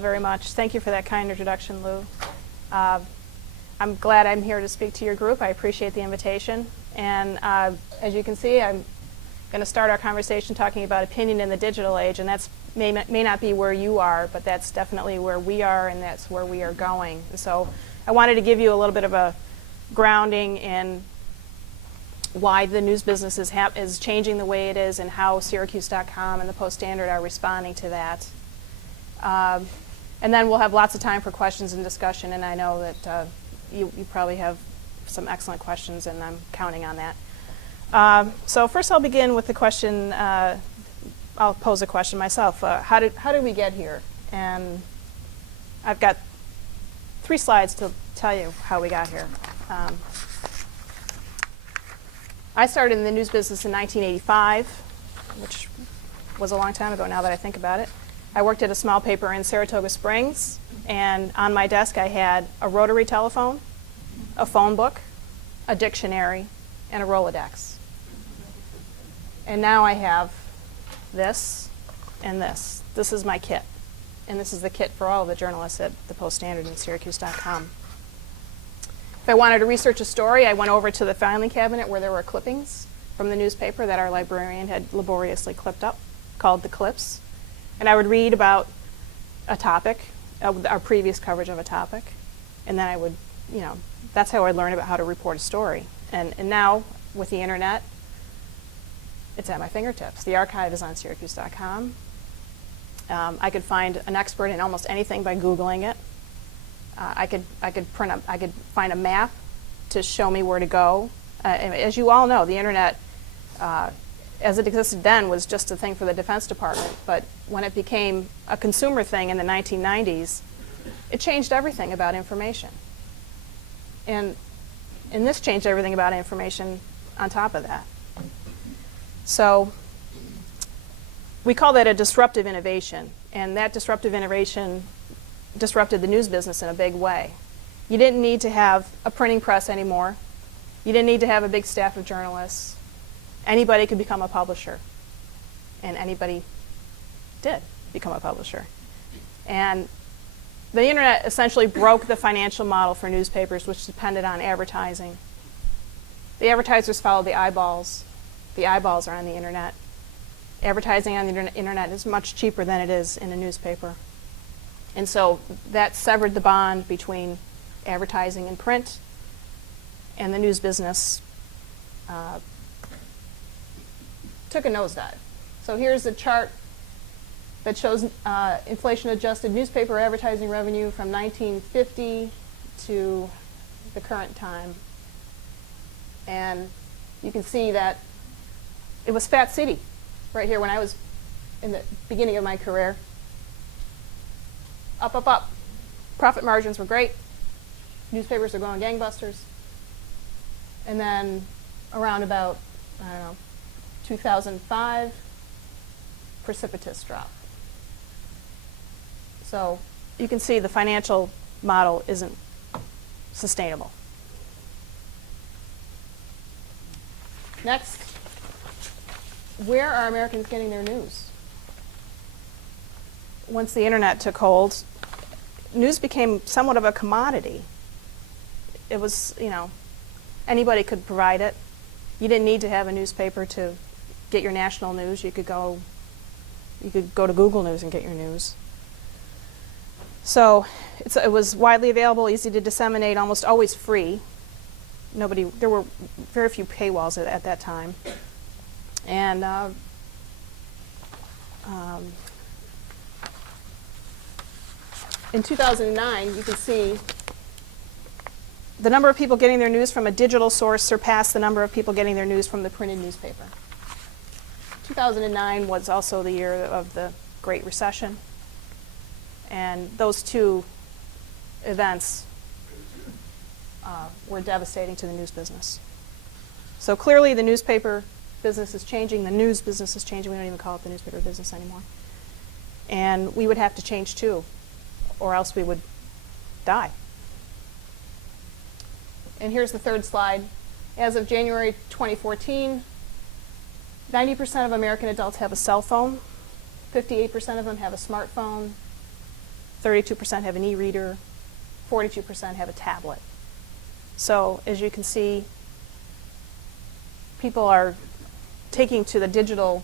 Very much. Thank you for that kind introduction, Lou. I'm glad I'm here to speak to your group. I appreciate the invitation. And as you can see, I'm going to start our conversation talking about opinion in the digital age, and that's may not be where you are, but that's definitely where we are, and that's where we are going. And so I wanted to give you a little bit of a grounding in why the news business is changing the way it is, and how Syracuse.com and the Post-Standard are responding to that. And then we'll have lots of time for questions and discussion, and I know that you probably have some excellent questions, and I'm counting on that. So first I'll begin with the question, I'll pose a question myself. How did we get here? And I've got 3 slides to tell you how we got here. I started in the news business in 1985, which was a long time ago now that I think about it. I worked at a small paper in Saratoga Springs, and on my desk I had a rotary telephone, a phone book, a dictionary, and a Rolodex. And now I have this and this. This is my kit. And this is the kit for all of the journalists at the Post-Standard and Syracuse.com. If I wanted to research a story, I went over to the filing cabinet where there were clippings from the newspaper that our librarian had laboriously clipped up, called the clips. And I would read about a topic, our previous coverage of a topic, and then I would, that's how I learned about how to report a story. And now, with the internet, it's at my fingertips. The archive is on Syracuse.com. I could find an expert in almost anything by Googling it. I could find a map to show me where to go. As you all know, the internet, as it existed then, was just a thing for the Defense Department. But when it became a consumer thing in the 1990s, it changed everything about information. And this changed everything about information on top of that. So we call that a disruptive innovation. And that disruptive innovation disrupted the news business in a big way. You didn't need to have a printing press anymore. You didn't need to have a big staff of journalists. Anybody could become a publisher. And anybody did become a publisher. And the internet essentially broke the financial model for newspapers, which depended on advertising. The advertisers followed the eyeballs. The eyeballs are on the internet. Advertising on the internet is much cheaper than it is in a newspaper. And so that severed the bond between advertising and print, and the news business took a nosedive. So here's a chart that shows inflation-adjusted newspaper advertising revenue from 1950 to the current time. And you can see that it was Fat City right here when I was in the beginning of my career. Up, up, up. Profit margins were great. Newspapers are going gangbusters. And then around about, 2005, precipitous drop. So you can see the financial model isn't sustainable. Next, where are Americans getting their news? Once the internet took hold, news became somewhat of a commodity. It was, anybody could provide it. You didn't need to have a newspaper to get your national news. You could go to Google News and get your news. So it was widely available, easy to disseminate, almost always free. There were very few paywalls at that time. And in 2009, you can see the number of people getting their news from a digital source surpassed the number of people getting their news from the printed newspaper. 2009 was also the year of the Great Recession, and those two events were devastating to the news business. So clearly the newspaper business is changing, the news business is changing. We don't even call it the newspaper business anymore. And we would have to change too, or else we would die. And here's the third slide. As of January 2014, 90% of American adults have a cell phone. 58% of them have a smartphone. 32% have an e-reader, 42% have a tablet. So as you can see, people are taking to the digital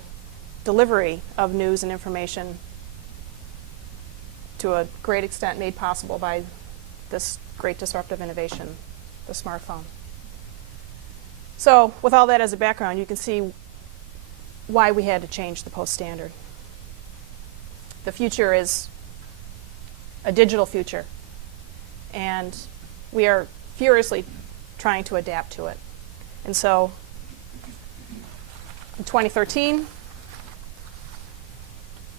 delivery of news and information to a great extent made possible by this great disruptive innovation, the smartphone. So with all that as a background, you can see why we had to change the Post Standard. The future is a digital future, and we are furiously trying to adapt to it. And so in 2013,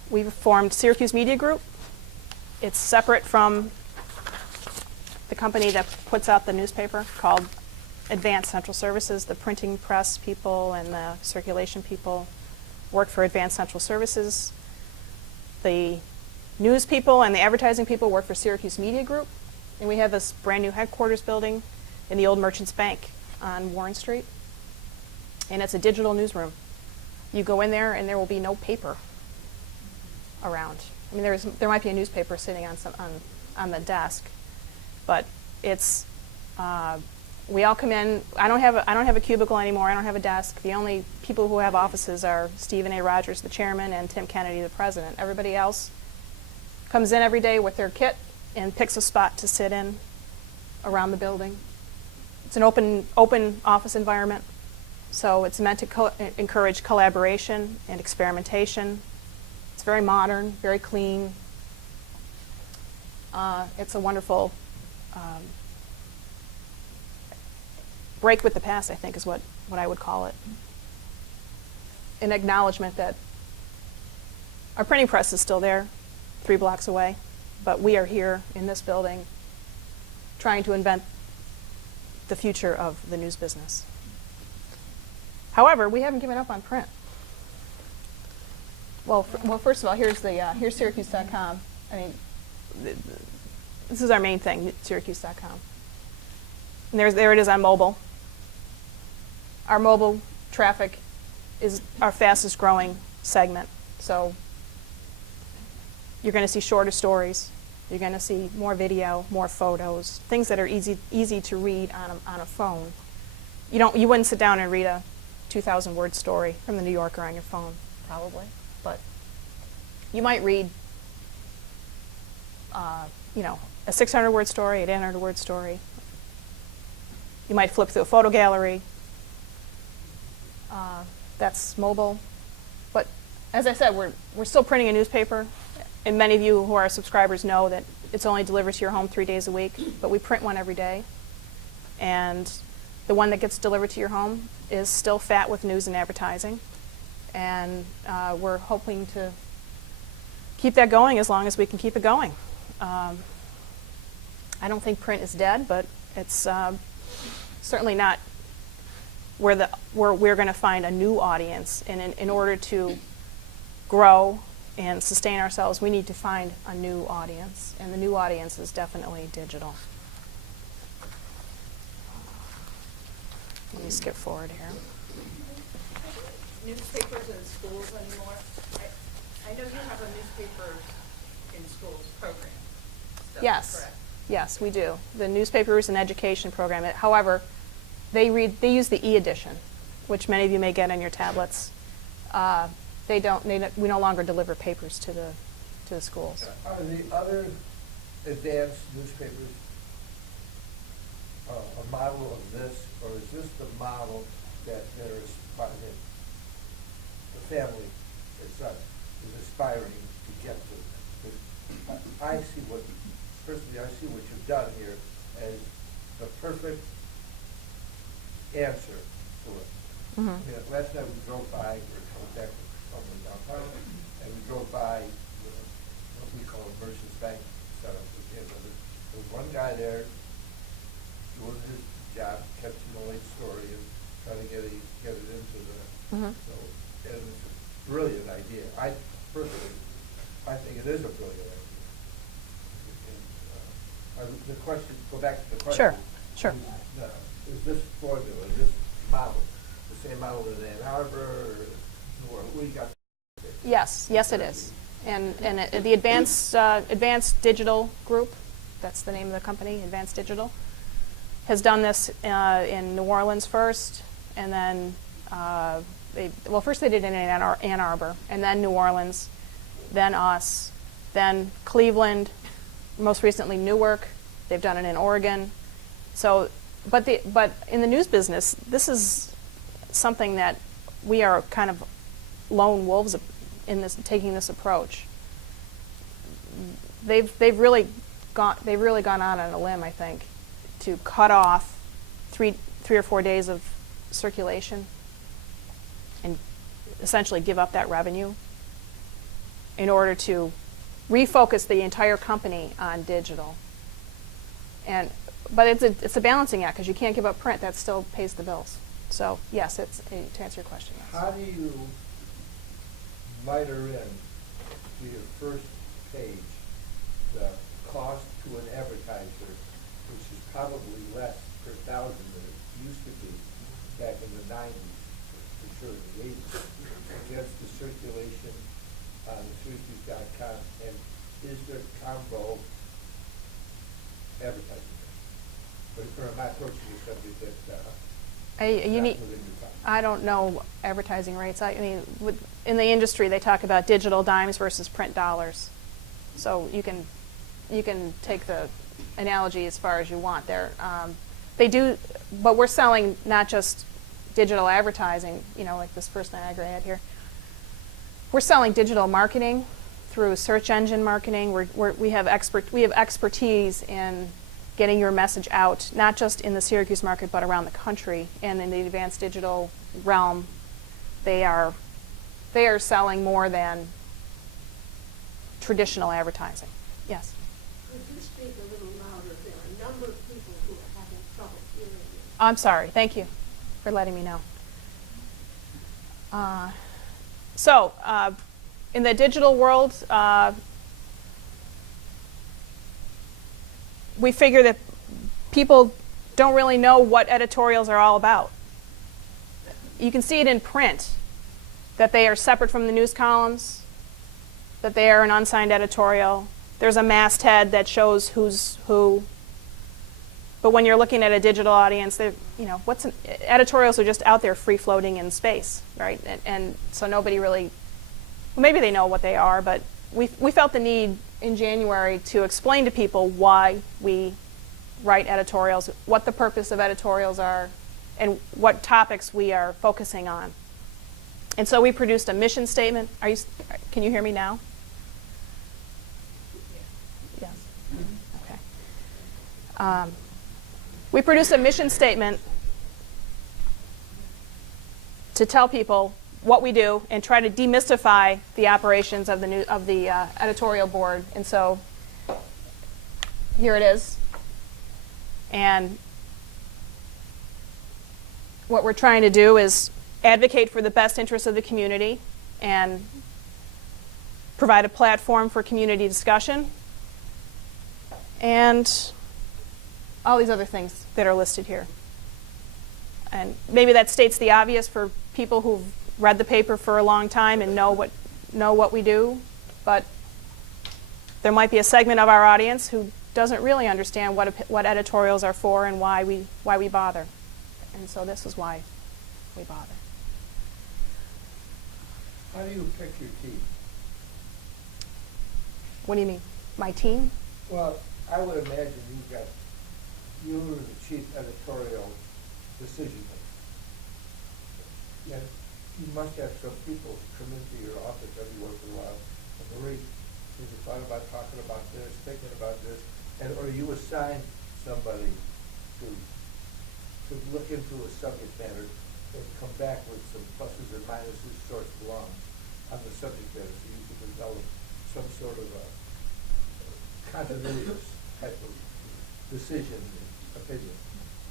we formed Syracuse Media Group. It's separate from the company that puts out the newspaper, called Advanced Central Services. The printing press people and the circulation people work for Advanced Central Services. The news people and the advertising people work for Syracuse Media Group. And we have this brand new headquarters building in the old Merchants Bank on Warren Street. And it's a digital newsroom. You go in there and there will be no paper around. I mean, there might be a newspaper sitting on the desk, but it's we all come in. I don't have a cubicle anymore. I don't have a desk. The only people who have offices are Stephen A. Rogers, the chairman, and Tim Kennedy, the president. Everybody else comes in every day with their kit and picks a spot to sit in around the building. It's an open office environment, so it's meant to encourage collaboration and experimentation. It's very modern, very clean. It's a wonderful break with the past, I think, is what I would call it. An acknowledgement that our printing press is still there, 3 blocks away, but we are here in this building trying to invent the future of the news business. However, we haven't given up on print. Well, first of all, here's Syracuse.com. I mean, this is our main thing, Syracuse.com. And there it is on mobile. Our mobile traffic is our fastest growing segment. So you're going to see shorter stories. You're going to see more video, more photos, things that are easy to read on a phone. You wouldn't sit down and read a 2,000 word story from the New Yorker on your phone, probably, but you might read, a 600 word story, an 800 word story. You might flip through a photo gallery. That's mobile. But as I said, we're still printing a newspaper. And many of you who are subscribers know that it's only delivered to your home 3 days a week, but we print one every day. And the one that gets delivered to your home is still fat with news and advertising. And we're hoping to keep that going as long as we can keep it going. I don't think print is dead, but it's certainly not where we're going to find a new audience. And in order to grow and sustain ourselves, we need to find a new audience. And the new audience is definitely digital. Let me skip forward here. Newspapers in schools anymore? I know you have a newspaper in schools program. Yes. Correct? Yes, we do. The newspaper is an education program. However, they use the e-edition, which many of you may get on your tablets. We no longer deliver papers to the schools. Are the other advanced newspapers a model of this, or is this the model that the family as such is aspiring to get to? Because I see what you've done here as the perfect answer to it. Mm-hmm. Last night we drove by, we were coming back from downtown, and we drove by what we call a Merchants Bank setup. There was one guy there doing his job, catching the late story and trying to get it into the. Mm-hmm. So, and it's a brilliant idea. I personally, I think it is a brilliant idea. And, the question, go back to the question. Sure. Is this formula, this model, the same model as Ann Arbor, or who you got? Yes, it is. And the Advanced Digital Group, that's the name of the company, Advanced Digital, has done this in New Orleans first, and then first they did it in Ann Arbor, and then New Orleans, then us, then Cleveland, most recently Newark. They've done it in Oregon. So, but in the news business, this is something that we are kind of lone wolves in this, taking this approach. They've really gone out on a limb, I think, to cut off three or 4 days of circulation and essentially give up that revenue in order to refocus the entire company on digital. But it's a balancing act because you can't give up print. That still pays the bills. So yes, to answer your question. Yes. How do you miter in to your first page the cost to an advertiser, which is probably less per thousand than it used to be back in the 90s, for sure in the 80s, against the circulation on Syracuse.com, and is there combo advertising? Or am I approaching the subject that I don't know advertising rates. I mean, in the industry, they talk about digital dimes versus print dollars. So you can take the analogy as far as you want there. They do, but we're selling not just digital advertising, like this first Niagara ad here. We're selling digital marketing through search engine marketing. We have expertise in getting your message out, not just in the Syracuse market, but around the country. And in the advanced digital realm, they are selling more than traditional advertising. Yes? Could you speak a little louder? There are a number of people who are having trouble hearing you. I'm sorry. Thank you for letting me know. In the digital world, we figure that people don't really know what editorials are all about. You can see it in print, that they are separate from the news columns, that they are an unsigned editorial. There's a masthead that shows who's who. But when you're looking at a digital audience, editorials are just out there free-floating in space, right? And so nobody really, well, maybe they know what they are, but we felt the need in January to explain to people why we write editorials, what the purpose of editorials are, and what topics we are focusing on. And so we produced a mission statement. Can you hear me now? Yes. Okay. We produced a mission statement to tell people what we do and try to demystify the operations of the editorial board. And so here it is. And what we're trying to do is advocate for the best interests of the community and provide a platform for community discussion and all these other things that are listed here. And maybe that states the obvious for people who've read the paper for a long time and know what we do, but there might be a segment of our audience who doesn't really understand what editorials are for and why we bother. And so this is why we bother. How do you pick your team? What do you mean? My team? Well, I would imagine you were the chief editorial decision maker. Yeah, you must have some people come into your office every once in a while and Marie, have you thought about talking about this, thinking about this, or you assign somebody to look into a subject matter and come back with some pluses and minuses, shorts, longs on the subject matter, so you can develop some sort of a continuity type of decision and opinion.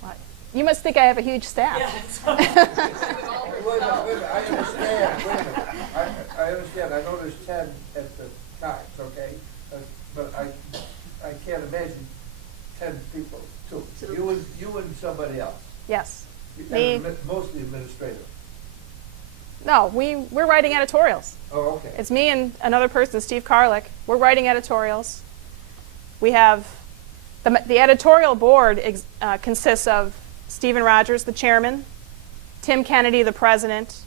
What? You must think I have a huge staff. Wait a minute, I understand. I understand. I know there's 10 at the Times, okay? But I can't imagine 10 people, too. You and somebody else. Yes. And mostly administrative. No, we're writing editorials. Oh, okay. It's me and another person, Steve Carlick. We're writing editorials. We have the editorial board consists of Stephen Rogers, the chairman, Tim Kennedy, the president,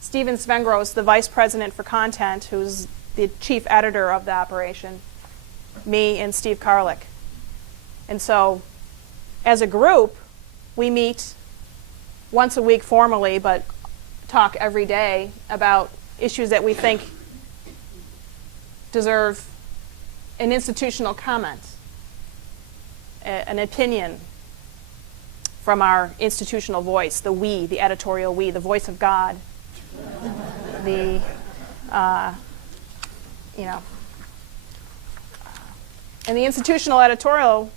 Stephen Svengros, the vice president for content, who's the chief editor of the operation, me and Steve Carlick. And so, as a group, we meet once a week formally, but talk every day about issues that we think deserve an institutional comment, an opinion from our institutional voice, the we, the editorial we, the voice of God, the, and the institutional editorial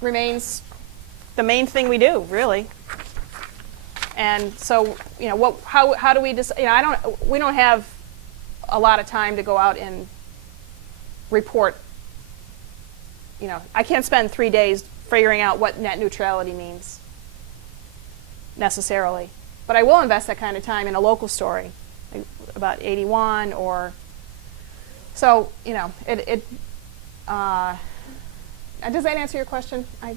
remains the main thing we do, really. And so, how do we decide? We don't have a lot of time to go out and report. I can't spend 3 days figuring out what net neutrality means necessarily, but I will invest that kind of time in a local story like about 81 or so. Does that answer your question? I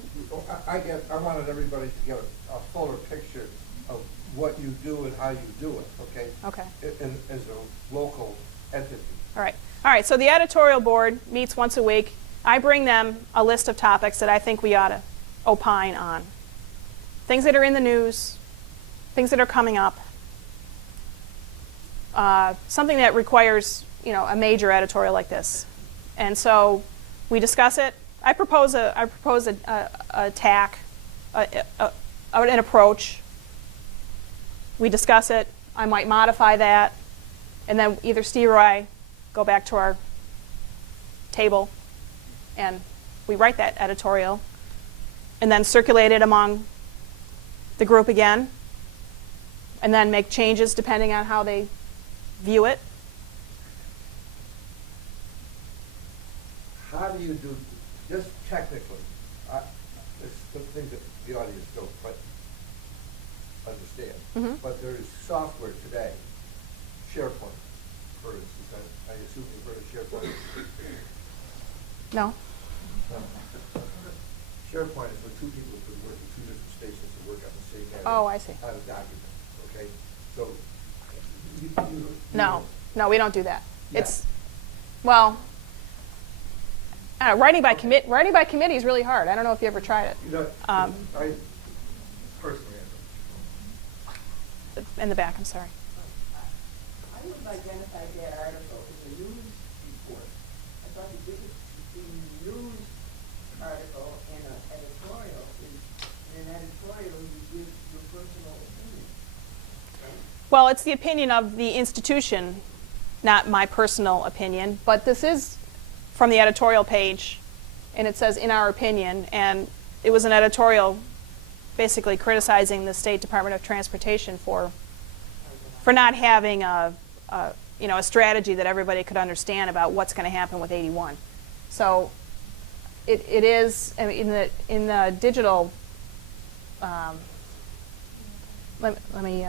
wanted everybody to get a fuller picture of what you do and how you do it, okay? Okay. As a local entity. All right. So the editorial board meets once a week. I bring them a list of topics that I think we ought to opine on. Things that are in the news, things that are coming up, something that requires, a major editorial like this. And so we discuss it. I propose a tack, an approach. We discuss it. I might modify that, and then either Steve or I go back to our table, and we write that editorial, and then circulate it among the group again, and then make changes depending on how they view it. How do you do, just technically, it's the things that the audience don't quite understand, but there is software today, SharePoint, for instance. I assume you've heard of SharePoint. No? SharePoint is when two people could work at two different stations and work on the same area. Oh, I see. On a document, okay? So, No, we don't do that. Yeah. Writing by committee is really hard. I don't know if you ever tried it. I personally am. In the back, I'm sorry. I would have identified that article as a news report. I thought the difference between a news article and an editorial is, in an editorial, you give your personal opinion. Right? Well, it's the opinion of the institution, not my personal opinion, but this is from the editorial page, and it says, in our opinion, and it was an editorial basically criticizing the State Department of Transportation for not having a strategy that everybody could understand about what's going to happen with 81. So it is, I mean, in the digital, let me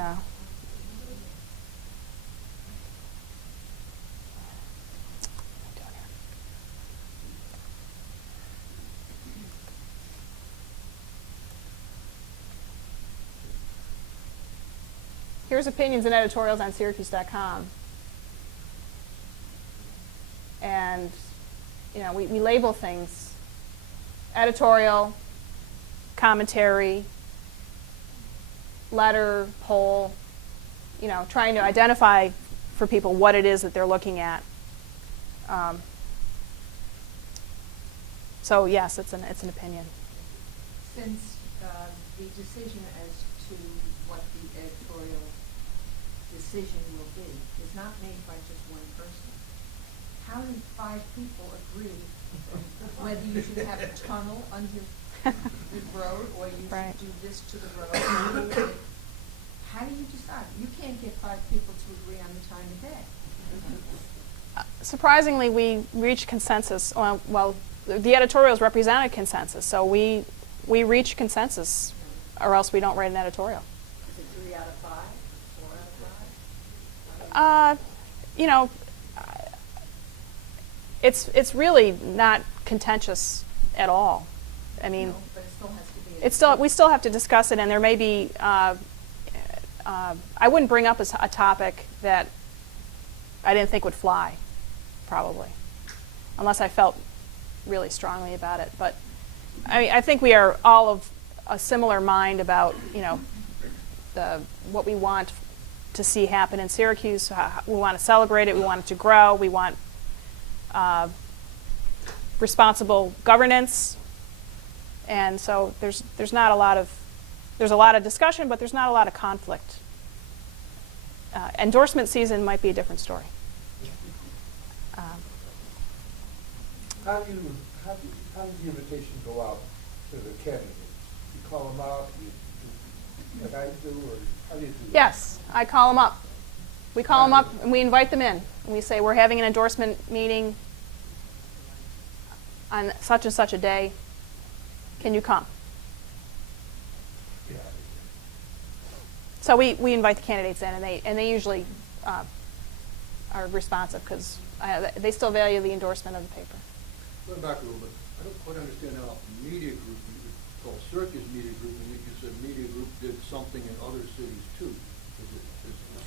here's opinions and editorials on Syracuse.com. And, we label things. Editorial, commentary, letter, poll, trying to identify for people what it is that they're looking at. So yes, it's an opinion. Since the decision as to what the editorial decision will be is not made by just one person, how do 5 people agree whether you should have a tunnel under the road or you Right. should do this to the road? How do you decide? You can't get 5 people to agree on the time of day. Surprisingly, we reached consensus. Well, the editorials represented consensus, so we reach consensus, or else we don't write an editorial. Is it 3 out of 5, 4 out of 5? You know, it's really not contentious at all. I mean, No, but it still has to be. we still have to discuss it, and there may be. I wouldn't bring up a topic that I didn't think would fly, probably, unless I felt really strongly about it. But I mean, I think we are all of a similar mind about, you know, what we want to see happen in Syracuse. We want to celebrate it. We want it to grow. We want responsible governance. And so there's not a lot of discussion, but there's not a lot of conflict. Endorsement season might be a different story. How does the invitation go out to the candidates? You call them out, like I do, or how do you do that? Yes, I call them up. We call them up and we invite them in. And we say, we're having an endorsement meeting on such and such a day. Can you come? Yeah. So we invite the candidates in, and they usually are responsive because they still value the endorsement of the paper. Going back a little bit, I don't quite understand how media group, you call Syracuse media group, and yet you said media group did something in other cities too. Is it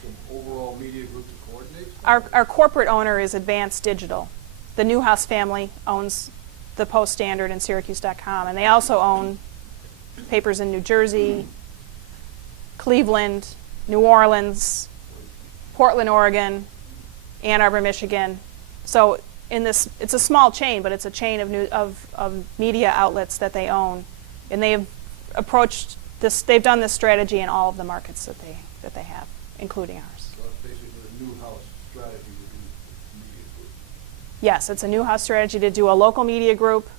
some overall media group that coordinates? Our corporate owner is Advanced Digital. The Newhouse family owns the Post Standard and Syracuse.com, and they also own papers in New Jersey, Cleveland, New Orleans, Portland, Oregon, Ann Arbor, Michigan. So it's a small chain, but it's a chain of media outlets that they own, and they have approached this. They've done this strategy in all of the markets that they have, including ours. So that's basically a new house strategy with the media group. Yes, it's a Newhouse strategy to do a local media group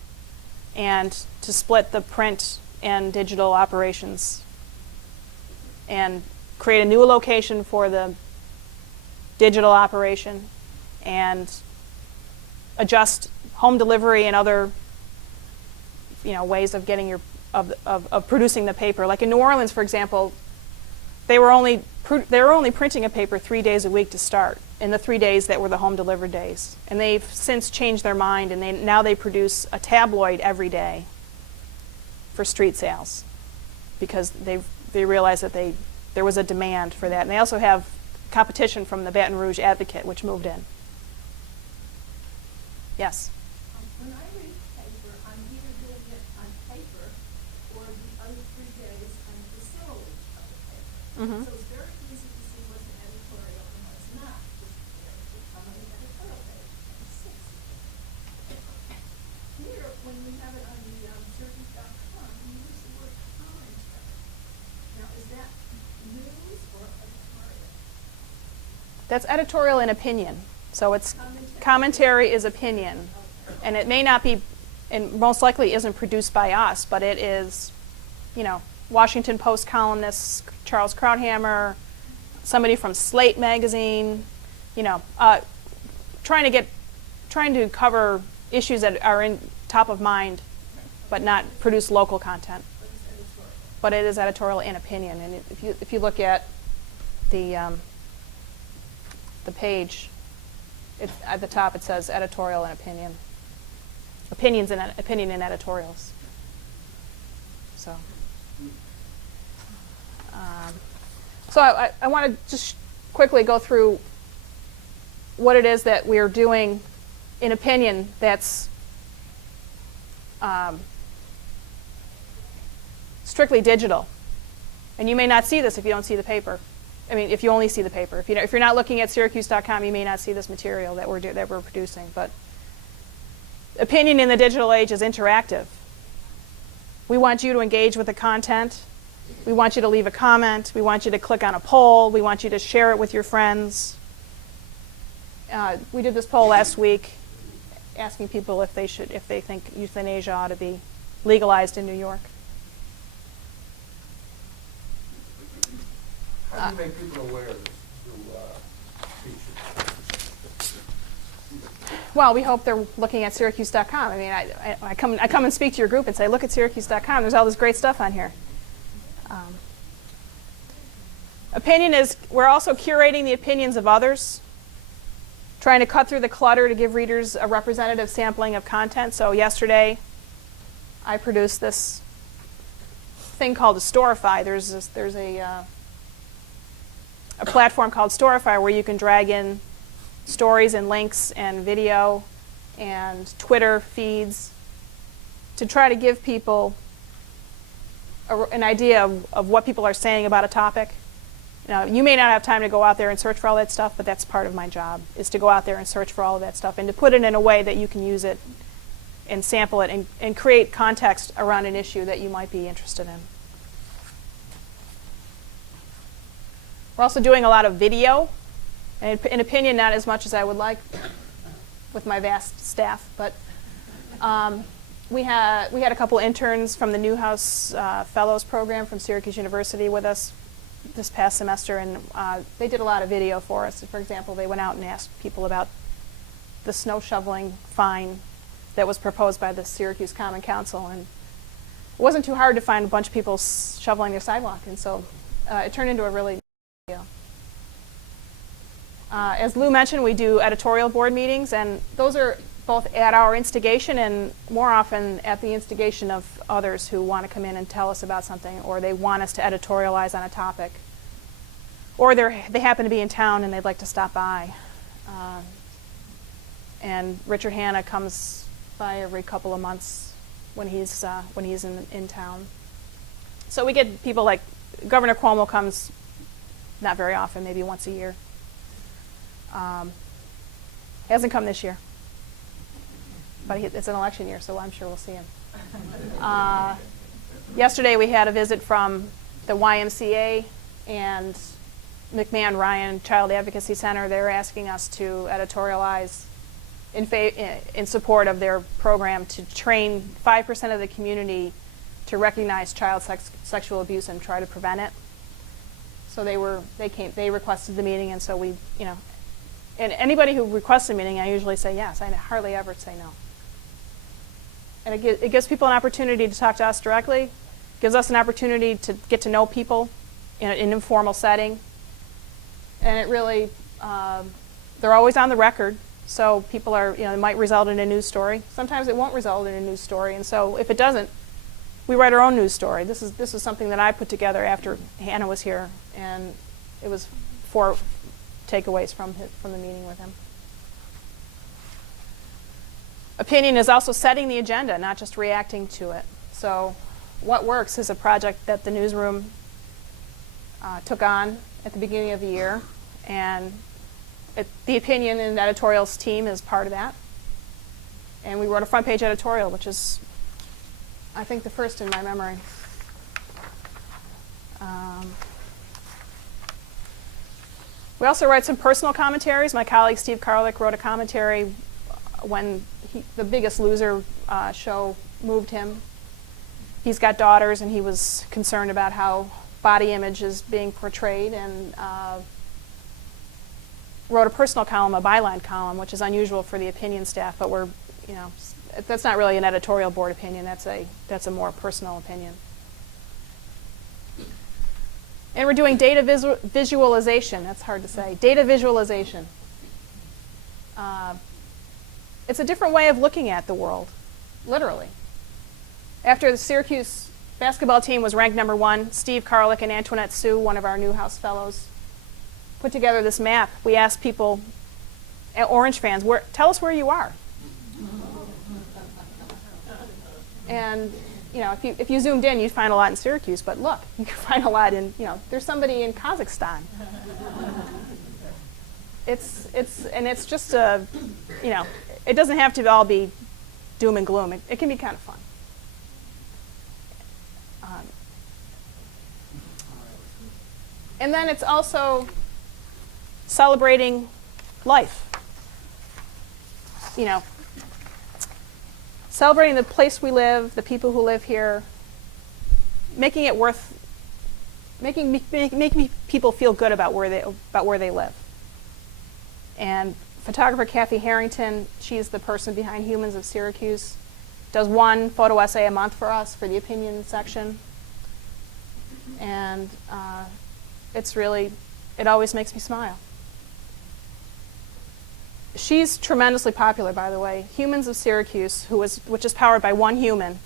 and to split the print and digital operations and create a new location for the digital operation and adjust home delivery and other, you know, ways of getting of producing the paper. Like in New Orleans, for example, they were only printing a paper 3 days a week to start, in the 3 days that were the home delivered days. And they've since changed their mind, and now they produce a tabloid every day for street sales because they realized that there was a demand for that. And they also have competition from the Baton Rouge Advocate, which moved in. Yes? When I read paper, I'm either doing it on paper or the other 3 days on facilities of the paper. Mm-hmm. So it's very easy to see what's an editorial and what's not. Just become an editorial page and 6. Here, when we have it on the Syracuse.com, we use the word commentary. Now, is that news or editorial? That's editorial and opinion. So it's commentary is opinion. And it may not be, and most likely isn't produced by us, but it is, you know, Washington Post columnist Charles Krauthammer, somebody from Slate magazine, you know, trying to cover issues that are in top of mind, but not produce local content. But it is editorial and opinion. And if you look at the page, at the top it says editorial and opinion. Opinion and editorials. So, I want to just quickly go through what it is that we're doing in opinion that's strictly digital. And you may not see this if you don't see the paper. I mean, if you only see the paper. If you're not looking at Syracuse.com, you may not see this material that we're producing. But opinion in the digital age is interactive. We want you to engage with the content. We want you to leave a comment. We want you to click on a poll. We want you to share it with your friends. We did this poll last week, asking people if they think euthanasia ought to be legalized in New York. How do you make people aware of this through features? Well, we hope they're looking at Syracuse.com. I mean, I come and speak to your group and say, look at Syracuse.com. There's all this great stuff on here. Opinion is, we're also curating the opinions of others, trying to cut through the clutter to give readers a representative sampling of content. So yesterday, I produced this thing called a Storify. There's a platform called Storify where you can drag in stories and links and video and Twitter feeds to try to give people an idea of what people are saying about a topic. You may not have time to go out there and search for all that stuff, but that's part of my job, is to go out there and search for all of that stuff and to put it in a way that you can use it and sample it and create context around an issue that you might be interested in. We're also doing a lot of video, and in opinion, not as much as I would like with my vast staff, but we had a couple interns from the Newhouse Fellows Program from Syracuse University with us this past semester, and they did a lot of video for us. For example, they went out and asked people about the snow shoveling fine that was proposed by the Syracuse Common Council, and it wasn't too hard to find a bunch of people shoveling their sidewalk, and so it turned into a really deal. As Lou mentioned, we do editorial board meetings, and those are both at our instigation and more often at the instigation of others who want to come in and tell us about something, or they want us to editorialize on a topic, or they happen to be in town and they'd like to stop by. And Richard Hanna comes by every couple of months when he's in town. So we get people like Governor Cuomo comes not very often, maybe once a year. Hasn't come this year. But it's an election year, so I'm sure we'll see him. Yesterday we had a visit from the YMCA and McMahon Ryan Child Advocacy Center. They're asking us to editorialize in support of their program to train 5% of the community to recognize child sexual abuse and try to prevent it. So they requested the meeting, and so we, and anybody who requests a meeting, I usually say yes. I hardly ever say no. And it gives people an opportunity to talk to us directly, gives us an opportunity to get to know people in an informal setting. And it really, they're always on the record, so people are, it might result in a news story. Sometimes it won't result in a news story, and so if it doesn't, we write our own news story. This is something that I put together after Hannah was here, and it was 4 takeaways from the meeting with him. Opinion is also setting the agenda, not just reacting to it. So What Works is a project that the newsroom took on at the beginning of the year, and the opinion and editorials team is part of that. And we wrote a front page editorial, which is, I think, the first in my memory. We also write some personal commentaries. My colleague Steve Karlik wrote a commentary when the Biggest Loser show moved him. He's got daughters, and he was concerned about how body image is being portrayed, and wrote a personal column, a byline column, which is unusual for the opinion staff, but that's not really an editorial board opinion. That's a more personal opinion. And we're doing data visualization. That's hard to say. Data visualization. It's a different way of looking at the world, literally. After the Syracuse basketball team was ranked #1, Steve Karlik and Antoinette Sue, one of our Newhouse Fellows, put together this map. We asked people, Orange fans, tell us where you are. And if you zoomed in, you'd find a lot in Syracuse, but look, you can find a lot in, there's somebody in Kazakhstan. It's just it doesn't have to all be doom and gloom. It can be kind of fun. And then it's also celebrating life. Celebrating the place we live, the people who live here, making people feel good about where they live. And photographer Kathy Harrington, she's the person behind Humans of Syracuse, does one photo essay a month for us for the opinion section. And it always makes me smile. She's tremendously popular, by the way. Humans of Syracuse, which is powered by one human,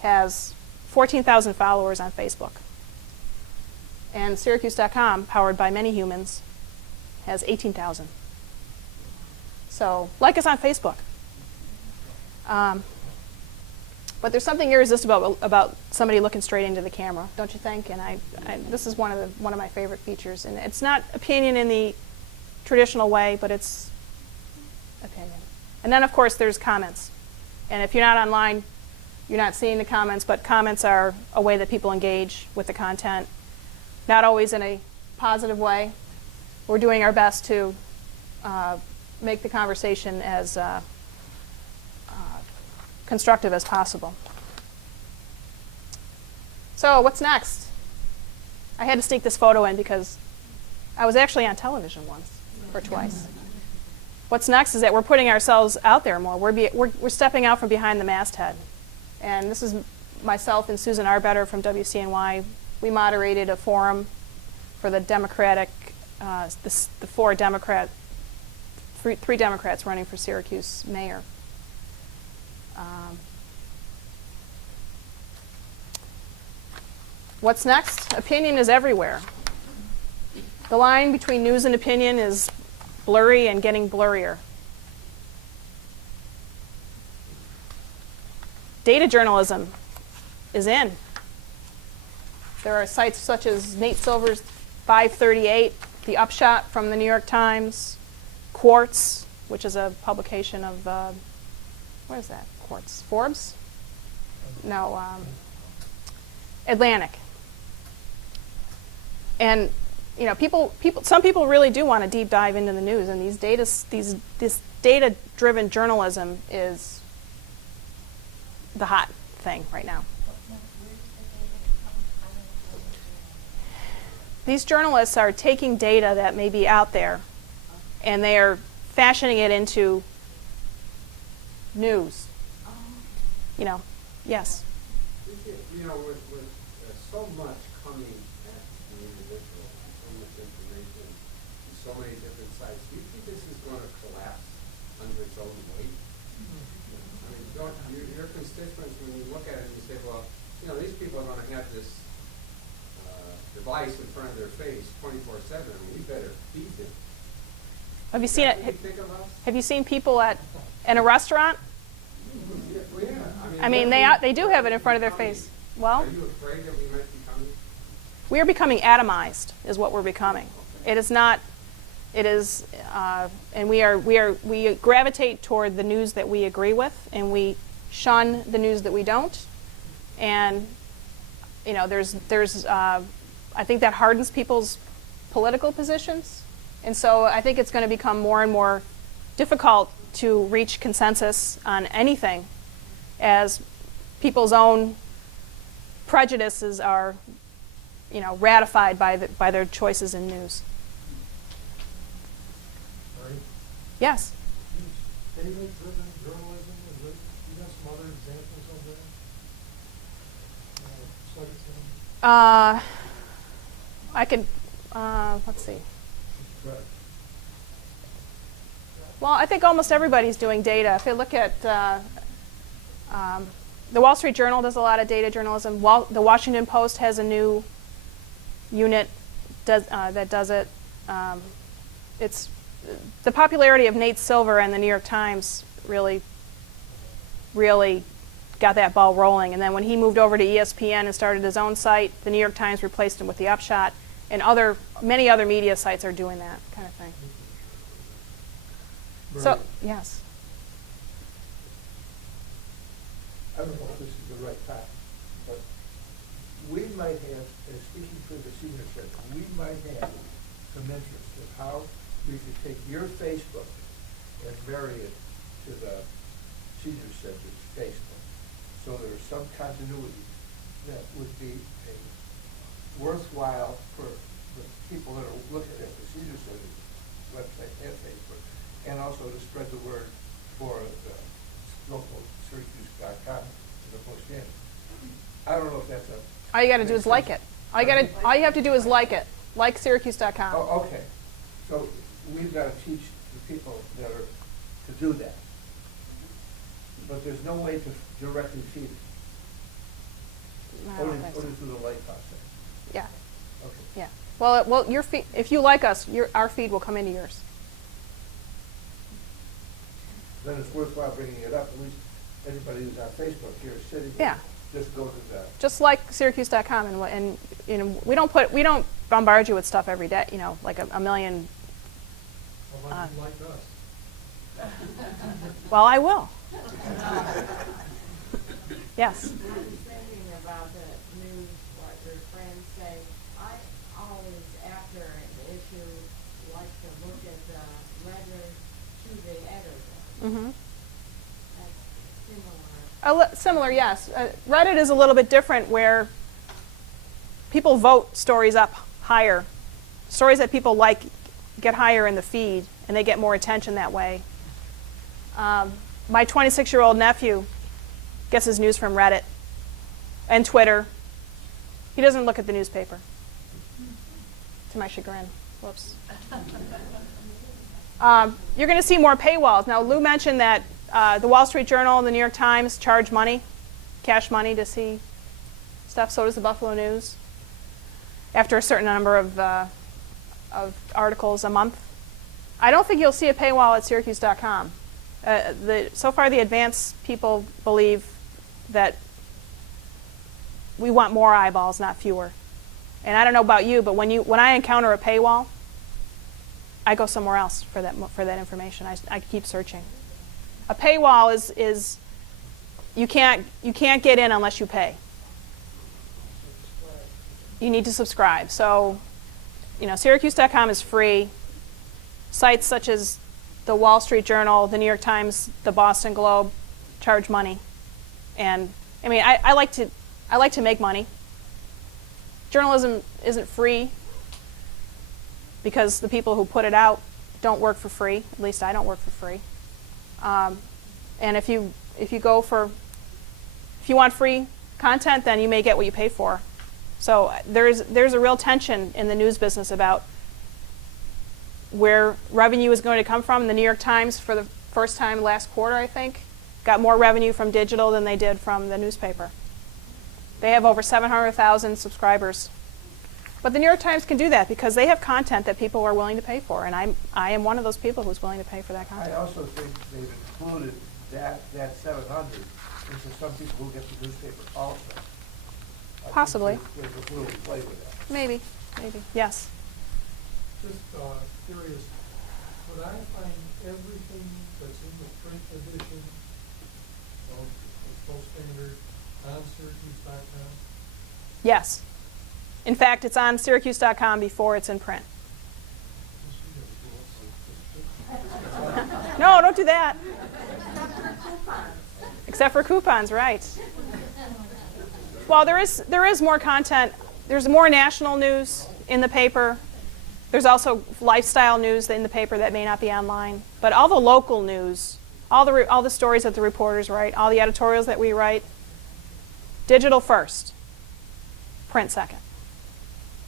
has 14,000 followers on Facebook. And Syracuse.com, powered by many humans, has 18,000. So, like us on Facebook. But there's something irresistible about somebody looking straight into the camera, don't you think? And this is one of my favorite features. And it's not opinion in the traditional way, but it's opinion. And then, of course, there's comments. And if you're not online, you're not seeing the comments, but comments are a way that people engage with the content. Not always in a positive way. We're doing our best to make the conversation as constructive as possible. So what's next? I had to sneak this photo in because I was actually on television once or twice. What's next is that we're putting ourselves out there more. We're stepping out from behind the masthead. And this is myself and Susan Arbetter from WCNY. We moderated a forum for the Democratic, three Democrats running for Syracuse mayor. What's next? Opinion is everywhere. The line between news and opinion is blurry and getting blurrier. Data journalism is in. There are sites such as Nate Silver's 538, The Upshot from the New York Times, Quartz, which is a publication of, what is that? Quartz? Forbes? No, Atlantic. And some people really do want to deep dive into the news, and this data-driven journalism is the hot thing right now. These journalists are taking data that may be out there, and they are fashioning it into news. Yes. With so much coming at the individual, so much information, and so many different sites, do you think this is going to collapse under its own weight? I mean, your constituents, when you look at it and you say, well, these people are going to have this device in front of their face 24/7, we better feed them. Have you seen it? Have you seen people in a restaurant? Well, yeah. I mean, they do have it in front of their face. Well, are you afraid that we might be coming? We are becoming atomized, is what we're becoming. It is not. It is, and we gravitate toward the news that we agree with, and we shun the news that we don't. And I think that hardens people's political positions, and so I think it's going to become more and more difficult to reach consensus on anything, as people's own prejudices are, ratified by their choices in news. Right? Yes. Data-driven journalism, you got some other examples of that? I could, let's see. Right. Well, I think almost everybody's doing data. If you look at the Wall Street Journal does a lot of data journalism. The Washington Post has a new unit that does it. It's the popularity of Nate Silver and the New York Times really got that ball rolling. And then when he moved over to ESPN and started his own site, the New York Times replaced him with The Upshot, and many other media sites are doing that kind of thing. Right. So, yes. I don't know if this is the right time, but we might have, speaking for the senior center, we might have some interest in how we could take your Facebook and marry it to the senior center's Facebook. So there's some continuity that would be worthwhile for the people that are looking at the senior center's website and Facebook, and also to spread the word for the local Syracuse.com as opposed to I don't know if that's a. All you got to do is like it. All you have to do is like it. like Syracuse.com. Oh, okay. So we've got to teach the people that are to do that. But there's no way to directly feed it. I don't think so. Only through the light process. Yeah, Okay. yeah. Well, your feed, if you like us, our feed will come into yours. Then it's worthwhile bringing it up. At least anybody who's on Facebook here sitting. Yeah. Just go to that. Just like Syracuse.com, and you know, we don't bombard you with stuff every day. You know, like a million. How about you like us? Well, I will. Yes. I was thinking about the news, what your friends say. I always, after an issue, like to look at the letter to the editor. Mm-hmm. That's similar. Similar, yes. Reddit is a little bit different, where people vote stories up higher. Stories that people like get higher in the feed, and they get more attention that way. My 26-year-old nephew gets his news from Reddit and Twitter. He doesn't look at the newspaper, to my chagrin. Whoops. You're going to see more paywalls. Now, Lou mentioned that the Wall Street Journal and the New York Times charge money, cash money, to see stuff. So does the Buffalo News, after a certain number of articles a month. I don't think you'll see a paywall at Syracuse.com. So far, the advanced people believe that we want more eyeballs, not fewer. And I don't know about you, but when I encounter a paywall, I go somewhere else for that information. I keep searching. A paywall is you can't get in unless you pay. You need to subscribe. So, you know, Syracuse.com is free. Sites such as the Wall Street Journal, the New York Times, the Boston Globe charge money. And I mean, I like to make money. Journalism isn't free because the people who put it out don't work for free. At least I don't work for free. And if you want free content, then you may get what you pay for. So there's a real tension in the news business about where revenue is going to come from. The New York Times, for the first time last quarter, I think, got more revenue from digital than they did from the newspaper. They have over 700,000 subscribers. But the New York Times can do that because they have content that people are willing to pay for, and I am one of those people who's willing to pay for that content. I also think they've included that 700 into some people who get the newspaper also. I think Possibly. There's a little play with that. Maybe, yes. Just curious, would I find everything that's in the print edition, full standard, on Syracuse.com? Yes. In fact, it's on Syracuse.com before it's in print. No, don't do that. Except for coupons, right. Well, there is more content. There's more national news in the paper. There's also lifestyle news in the paper that may not be online. But all the local news, all the stories that the reporters write, all the editorials that we write, digital first, print second.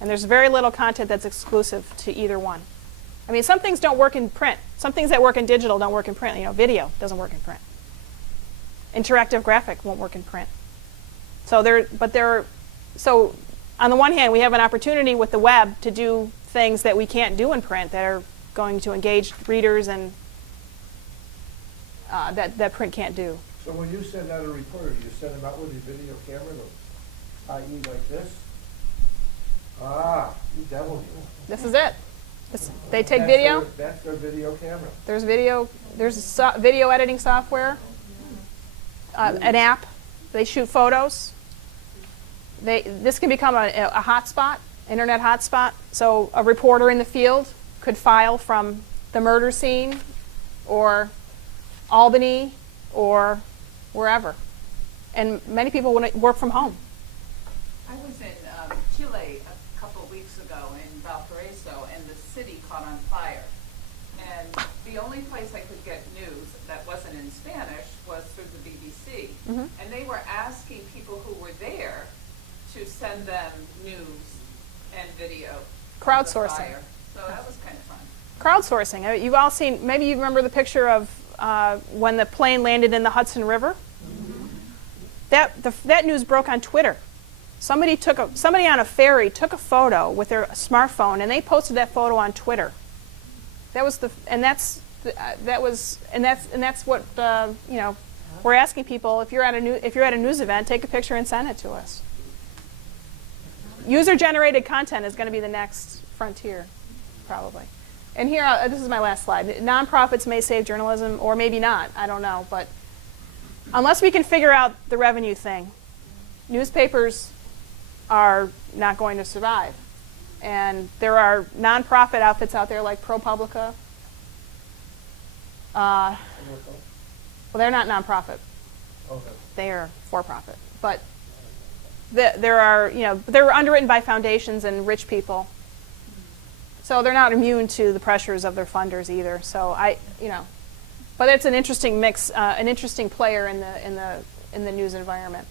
And there's very little content that's exclusive to either one. I mean, some things don't work in print. Some things that work in digital don't work in print. You know, video doesn't work in print. Interactive graphic won't work in print. So on the one hand, we have an opportunity with the web to do things that we can't do in print that are going to engage readers and that print can't do. So when you send out a reporter, you send them out with your video camera, i.e. like this? Ah, you deviled me. This is it. They take video. That's their video camera. There's video. There's video editing software. An app. They shoot photos. This can become a hotspot, internet hotspot. So a reporter in the field could file from the murder scene, or Albany, or wherever. And many people want to work from home. I was in Chile a couple of weeks ago in Valparaiso, and the city caught on fire. And the only place I could get news that wasn't in Spanish was through the BBC. Mm-hmm. And they were asking people who were there to send them news and video Crowdsourcing. fire. So that was kind of fun. Crowdsourcing. You've all seen, maybe you remember the picture of when the plane landed in the Hudson River? That news broke on Twitter. Somebody on a ferry took a photo with their smartphone and they posted that photo on Twitter. That's what we're asking people. If you're at a news event, take a picture and send it to us. User-generated content is going to be the next frontier, probably. And here, this is my last slide. Nonprofits may save journalism, or maybe not. I don't know. But unless we can figure out the revenue thing, newspapers are not going to survive. And there are nonprofit outfits out there like ProPublica. Well, they're not nonprofit. Okay. They are for-profit. But they're underwritten by foundations and rich people. So they're not immune to the pressures of their funders either. So but it's an interesting mix, an interesting player in the news environment.